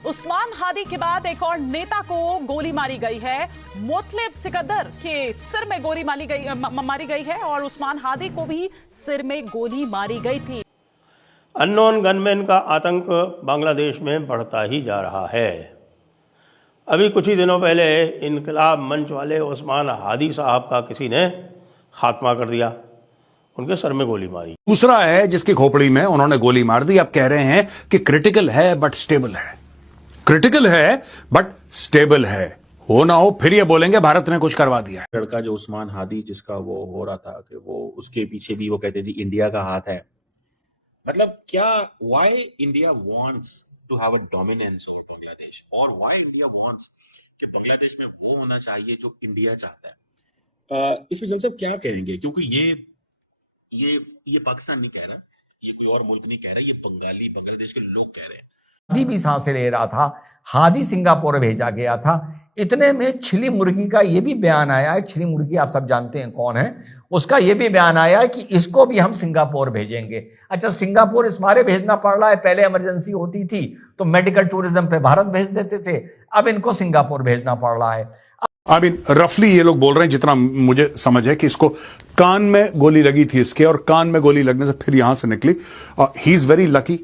उस्मान हादी के बाद एक और नेता को गोली मारी गई है। मोतलेब सिकंदर के सिर में गोली मारी गई है और उस्मान हादी को भी सिर में गोली मारी गई थी। अननोन गनमैन का आतंक बांग्लादेश में बढ़ता ही जा रहा है। अभी कुछ ही दिनों पहले इनकलाब मंच वाले उस्मान हादी साहब का किसी ने खात्मा कर दिया, उनके सर में गोली मारी। दूसरा है जिसकी खोपड़ी में उन्होंने गोली मार दी। अब कह रहे हैं कि क्रिटिकल है बट स्टेबल है, क्रिटिकल है बट स्टेबल है। हो ना हो फिर ये बोलेंगे भारत ने कुछ करवा दिया। लड़का जो उस्मान हादी जिसका वो हो रहा था कि वो उसके पीछे भी वो कहते जी इंडिया का हाथ है। मतलब क्या why India wants to have a dominance over Bangladesh, और व्हाई इंडिया वांट्स कि बांग्लादेश में वो होना चाहिए जो इंडिया चाहता है। इसमें जल साहब क्या कहेंगे, क्योंकि ये पाकिस्तान नहीं कह रहा, ये कोई और मुल्क नहीं कह रहा, ये बांग्लादेश के लोग कह रहे हैं। हादी भी सांसें ले रहा था, हादी सिंगापुर भेजा गया था। इतने में छिली मुर्गी का ये भी बयान आया है, छिली मुर्गी आप सब जानते हैं कौन है, उसका ये भी बयान आया है कि इसको भी हम सिंगापुर भेजेंगे। अच्छा, सिंगापुर इस मारे भेजना पड़ रहा है, पहले इमरजेंसी होती थी तो मेडिकल टूरिज्म पे भारत भेज देते थे, अब इनको सिंगापुर भेजना पड़ रहा है। अब रफली ये लोग बोल रहे हैं, जितना मुझे समझ है, कि इसको कान में गोली लगी थी इसके, और कान में गोली लगने से फिर यहां से निकली। He is very lucky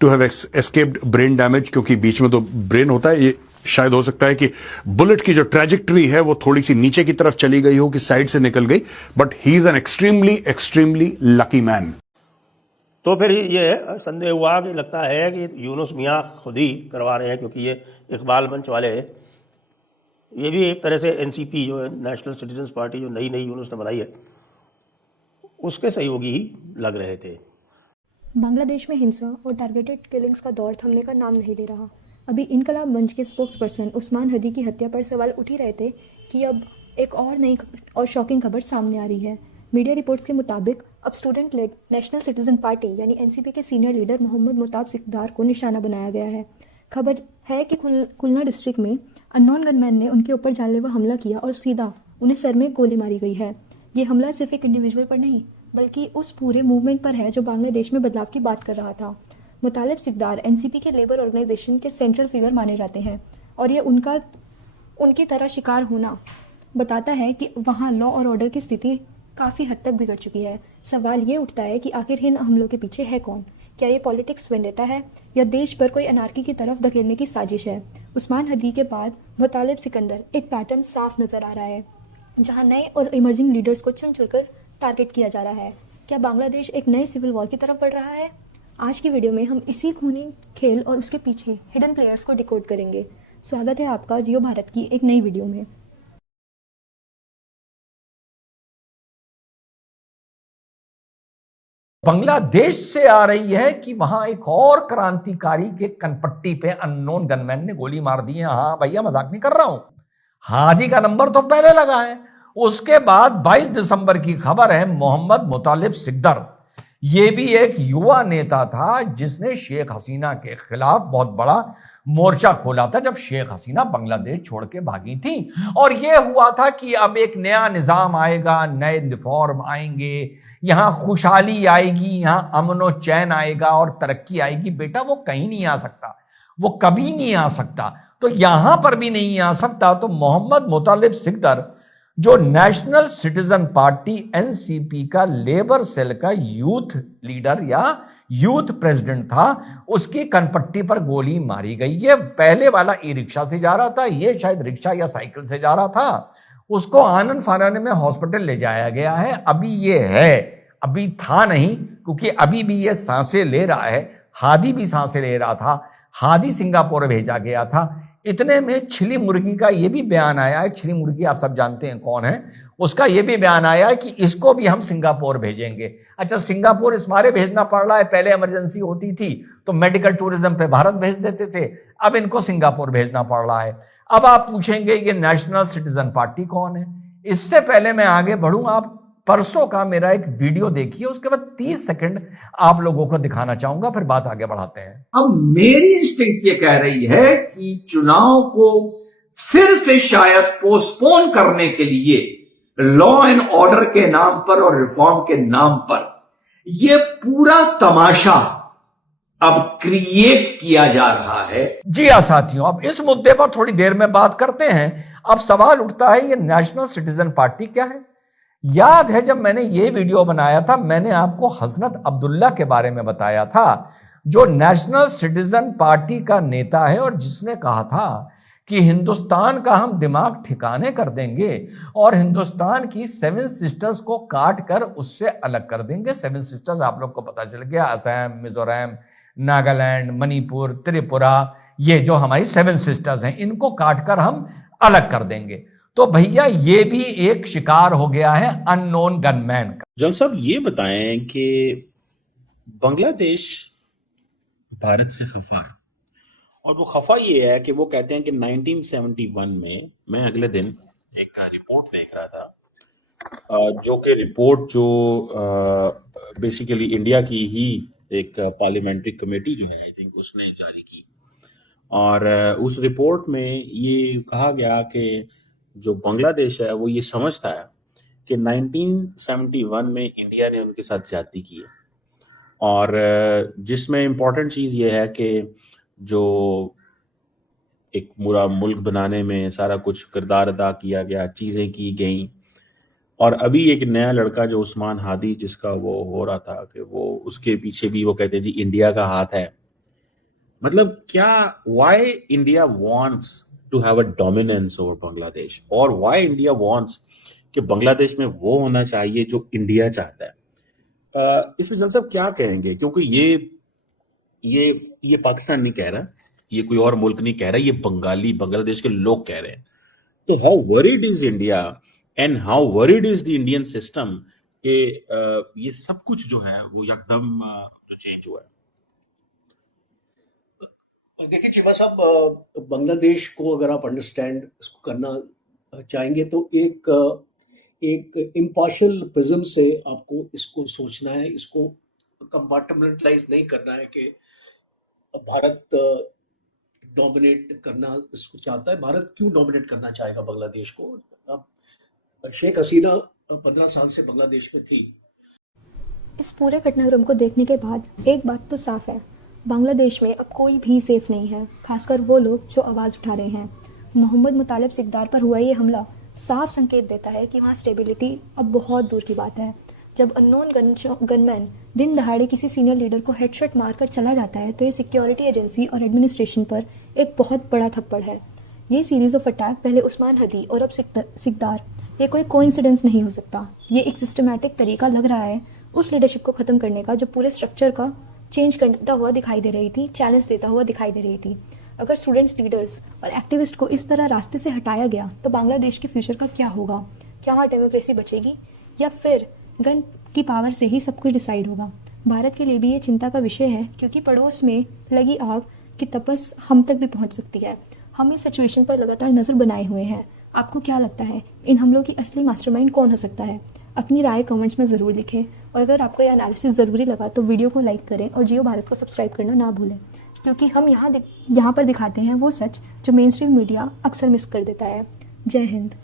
to have escaped brain damage, क्योंकि बीच में तो ब्रेन होता है। ये शायद हो सकता है कि बुलेट की जो ट्रैजेक्टरी है वो थोड़ी सी नीचे की तरफ चली गई हो, कि साइड से निकल गई, but he is an extremely lucky man. तो फिर ये संदेह हुआ कि लगता है कि यूनुस मियाँ खुद ही करवा रहे हैं, क्योंकि ये इकबाल मंच वाले ये भी एक तरह से एनसीपी जो है, नेशनल सिटीजन्स पार्टी, जो नई यूनुस ने बनाई है, उसके सहयोगी ही लग रहे थे। बांग्लादेश में हिंसा और टारगेटेड किलिंग्स का दौर थमने का नाम नहीं ले रहा। अभी इनकलाब मंच के स्पोक्सपर्सन उस्मान हादी की हत्या पर सवाल उठ ही रहे थे कि अब एक और नई और शॉकिंग खबर सामने आ रही है। मीडिया रिपोर्ट्स के मुताबिक अब student led national citizen party यानी एनसीपी के सीनियर लीडर मोहम्मद मुताब सिकदार को निशाना बनाया गया है। खबर है कि खुलना डिस्ट्रिक्ट में अननोन गनमैन ने उनके ऊपर जानलेवा हमला किया और सीधा उन्हें सर में गोली मारी गई है। ये हमला सिर्फ एक इंडिविजुअल पर नहीं बल्कि उस पूरे मूवमेंट पर है जो बांग्लादेश में बदलाव की बात कर रहा था। मुतालिब सिकदार एनसीपी के लेबर ऑर्गेनाइजेशन के सेंट्रल फिगर माने जाते हैं और ये उनकी तरह शिकार होना बताता है कि वहाँ लॉ और ऑर्डर की स्थिति काफ़ी हद तक बिगड़ चुकी है। सवाल ये उठता है कि आखिर इन हमलों के पीछे है कौन? क्या ये पॉलिटिक्स वेंडेटा है या देश पर कोई अनार्की की तरफ धकेलने की साजिश है? उस्मान हादी के बाद मुतालिब सिकंदर एक पैटर्न साफ नज़र आ रहा है, जहाँ नए और इमर्जिंग लीडर्स को चुन चुनकर टारगेट किया जा रहा है। क्या बांग्लादेश एक नए सिविल वॉर की तरफ बढ़ रहा है? आज की वीडियो में हम इसी खूनी खेल और उसके पीछे हिडन प्लेयर्स को डिकोड करेंगे। स्वागत है आपका जियो भारत की एक नई वीडियो में। बांग्लादेश से आ रही है कि वहां एक और क्रांतिकारी के कनपट्टी पे अननोन गनमैन ने गोली मार दी है। हाँ भैया, मजाक नहीं कर रहा हूं। हादी का नंबर तो पहले लगा है। उसके बाद 22 दिसंबर की खबर है, मोहम्मद मुतालिब सिकदर, ये भी एक युवा नेता था जिसने शेख हसीना के खिलाफ बहुत बड़ा मोर्चा खोला था जब शेख हसीना बांग्लादेश छोड़ के भागी थी। और यह हुआ था कि अब एक नया निजाम आएगा, नए रिफॉर्म आएंगे, यहां खुशहाली आएगी, यहां अमन और चैन आएगा और तरक्की आएगी। बेटा, वो कहीं नहीं आ सकता, वो कभी नहीं आ सकता, तो यहां पर भी नहीं आ सकता। तो मोहम्मद मुतालिब सिकदर, जो नेशनल सिटीजन पार्टी एनसीपी का लेबर सेल का यूथ लीडर या यूथ प्रेसिडेंट था, उसकी कनपट्टी पर गोली मारी गई। ये पहले वाला ई रिक्शा से जा रहा था, ये शायद रिक्शा या साइकिल से जा रहा था। उसको आनन फानन में हॉस्पिटल ले जाया गया है। अभी ये है, अभी था नहीं, क्योंकि अभी भी ये सांसें ले रहा है। हादी भी सांसें ले रहा था, हादी सिंगापुर भेजा गया था। इतने में छिली मुर्गी का ये भी बयान आया है, छिली मुर्गी आप सब जानते हैं कौन है, उसका ये भी बयान आया है कि इसको भी हम सिंगापुर भेजेंगे। अच्छा, सिंगापुर इस मारे भेजना पड़ रहा है, पहले इमरजेंसी होती थी तो मेडिकल टूरिज्म पे भारत भेज देते थे, अब इनको सिंगापुर भेजना पड़ रहा है। अब आप पूछेंगे ये नेशनल सिटीजन पार्टी कौन है? इससे पहले मैं आगे बढ़ूं, आप परसों का मेरा एक वीडियो देखिए, उसके बाद 30 सेकंड आप लोगों को दिखाना चाहूंगा, फिर बात आगे बढ़ाते हैं। अब मेरी इंस्टिंक्ट ये कह रही है कि चुनाव को फिर से शायद पोस्टपोन करने के लिए लॉ एंड ऑर्डर के नाम पर और रिफॉर्म के नाम पर यह पूरा तमाशा अब क्रिएट किया जा रहा है। जी हाँ साथियों, अब इस मुद्दे पर थोड़ी देर में बात करते हैं। अब सवाल उठता है, ये नेशनल सिटीजन पार्टी क्या है? याद है जब मैंने ये वीडियो बनाया था, मैंने आपको हसनत अब्दुल्ला के बारे में बताया था, जो नेशनल सिटीजन पार्टी का नेता है और जिसने कहा था कि हिंदुस्तान का हम दिमाग ठिकाने कर देंगे और हिंदुस्तान की 7 सिस्टर्स को काट कर उससे अलग कर देंगे। 7 सिस्टर्स आप लोग को पता चल गया, असम, मिजोरम, नागालैंड, मणिपुर, त्रिपुरा, ये जो हमारी 7 सिस्टर्स हैं, इनको काटकर हम अलग कर देंगे। तो भैया ये भी एक शिकार हो गया है अननोन गनमैन का। जल साहब ये बताएं कि बांग्लादेश भारत से खफा है, और वो खफा ये है कि वो कहते हैं कि 1971 में, मैं अगले दिन एक रिपोर्ट देख रहा था, जो कि रिपोर्ट जो बेसिकली इंडिया की ही एक पार्लियामेंट्री कमेटी जो है, आई थिंक उसने जारी की, और उस रिपोर्ट में ये कहा गया कि जो बांग्लादेश है वो ये समझता है कि 1971 में इंडिया ने उनके साथ ज्यादती की है, और जिसमें इम्पोर्टेंट चीज़ ये है कि जो एक पूरा मुल्क बनाने में सारा कुछ किरदार अदा किया गया, चीज़ें की गई, और अभी एक नया लड़का जो उस्मान हादी जिसका वो हो रहा था कि वो उसके पीछे भी वो कहते जी इंडिया का हाथ है। मतलब क्या why India wants to have a dominance over Bangladesh, और व्हाई इंडिया वांट्स कि बांग्लादेश में वो होना चाहिए जो इंडिया चाहता है। इसमें जल साहब क्या कहेंगे, क्योंकि ये पाकिस्तान नहीं कह रहा, ये कोई और मुल्क नहीं कह रहा, ये बांग्लादेश के लोग कह रहे हैं। तो how worried is India and how worried is the Indian system कि ये सब कुछ जो है वो एकदम चेंज हुआ है। देखिए चीमा साहब, बांग्लादेश को अगर आप अंडरस्टैंड इसको करना चाहेंगे तो एक इम्पार्शियल प्रिज्म से आपको इसको सोचना है, इसको कंपार्टमेंटलाइज नहीं करना है कि भारत डोमिनेट करना इसको चाहता है। भारत क्यों डोमिनेट करना चाहेगा बांग्लादेश को? अब शेख हसीना 15 साल से बांग्लादेश में थी। इस पूरे घटनाक्रम को देखने के बाद एक बात तो साफ है, बांग्लादेश में अब कोई भी सेफ नहीं है, खासकर वो लोग जो आवाज़ उठा रहे हैं। मोहम्मद मुतालिब सिकदार पर हुआ ये हमला साफ संकेत देता है कि वहाँ स्टेबिलिटी अब बहुत दूर की बात है। जब अननोन गनमैन दिन दहाड़े किसी सीनियर लीडर को हेडशॉट मारकर चला जाता है तो ये सिक्योरिटी एजेंसी और एडमिनिस्ट्रेशन पर एक बहुत बड़ा थप्पड़ है। ये सीरीज ऑफ अटैक, पहले उस्मान हदी और अब सिकदार, ये कोई कोइंसिडेंस नहीं हो सकता। ये एक सिस्टमैटिक तरीका लग रहा है उस लीडरशिप को ख़त्म करने का जो पूरे स्ट्रक्चर का चेंज करता हुआ दिखाई दे रही थी, चैलेंज देता हुआ दिखाई दे रही थी। अगर स्टूडेंट्स, लीडर्स और एक्टिविस्ट को इस तरह रास्ते से हटाया गया तो बांग्लादेश के फ्यूचर का क्या होगा? क्या वहाँ डेमोक्रेसी बचेगी या फिर गन की पावर से ही सब कुछ डिसाइड होगा? भारत के लिए भी ये चिंता का विषय है, क्योंकि पड़ोस में लगी आग की तपस हम तक भी पहुँच सकती है। हम इस सिचुएशन पर लगातार नज़र बनाए हुए हैं। आपको क्या लगता है, इन हमलों की असली मास्टरमाइंड कौन हो सकता है? अपनी राय कमेंट्स में ज़रूर लिखें, और अगर आपको यह एनालिसिस ज़रूरी लगा तो वीडियो को लाइक करें और जियो भारत को सब्सक्राइब करना ना भूलें, क्योंकि हम यहाँ पर दिखाते हैं वो सच जो मेन स्ट्रीम मीडिया अक्सर मिस कर देता है। जय हिंद।